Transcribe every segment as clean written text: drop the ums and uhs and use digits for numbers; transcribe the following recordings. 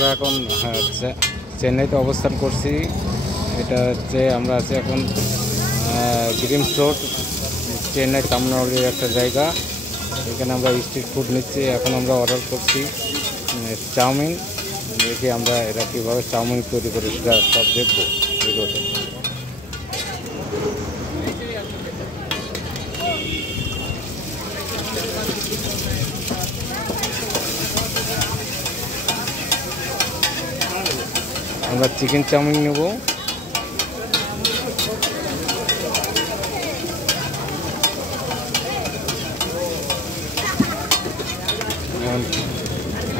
আমরা এখন চেন্নাইতে অবস্থান করছি। এটা হচ্ছে আমরা আছি এখন গ্রিমস রোড, চেন্নাই তামিলনাড়ুর একটা জায়গা। এখানে আমরা স্ট্রিট ফুড নিচ্ছি। এখন আমরা অর্ডার করছি চাউমিন। দেখি আমরা এরা কীভাবে চাউমিন তৈরি করে সেটা সব দেখবো ভিডিওতে। আমরা চিকেন চাউমিন নেব।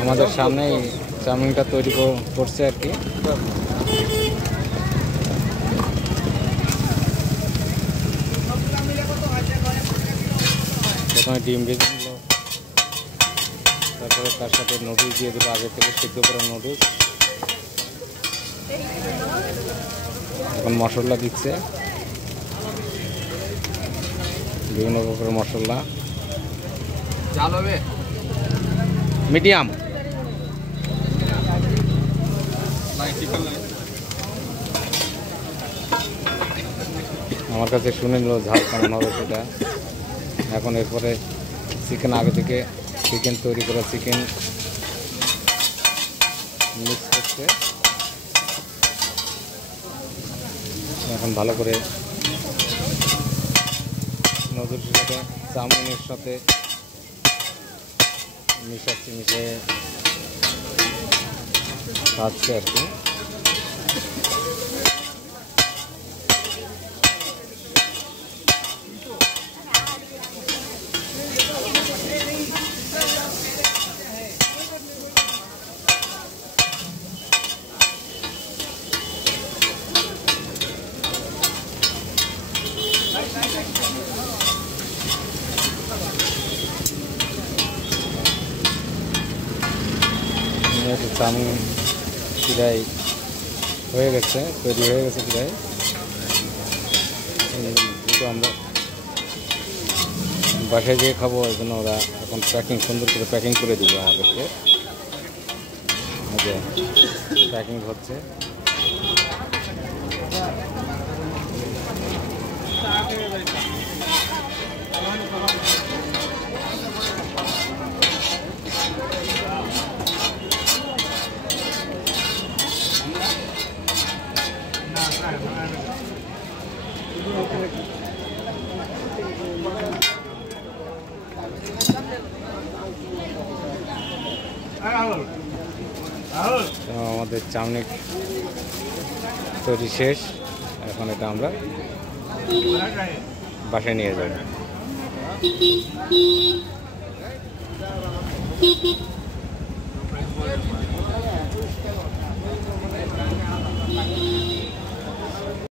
আমাদের সামনেই চাউমিনটা তৈরি করছে আর কি। প্রথমে ডিম ভেজে নিল, তারপরে তার সাথে নুডলস দিয়ে দেবো, আগে থেকে সিদ্ধ করা নুডলস। এখন মশলা দিচ্ছে, বিভিন্ন প্রকারের মশলা। চাল হবে মিডিয়াম। আমার কাছে শুনে নিল ঝাল কেমন হবে সেটা। এখন এরপরে চিকেন, আগে থেকে চিকেন তৈরি করা চিকেন মিক্স করছে। এখন ভালো করে নুডলসের সাথে চাউমিনের সাথে মিশাচ্ছে, মিশে খাচ্ছে আর কি। চাউমিন প্রায় হয়ে গেছে, তৈরি হয়ে গেছে প্রায়। দুটো আমরা বাসায় গিয়ে খাবো, এই জন্য ওরা এখন প্যাকিং সুন্দর করে প্যাকিং করে দিবে আমাদেরকে। প্যাকিং হচ্ছে। আমাদের চাউমিন তৈরি শেষ। এখন এটা আমরা বাসায় নিয়ে যাব।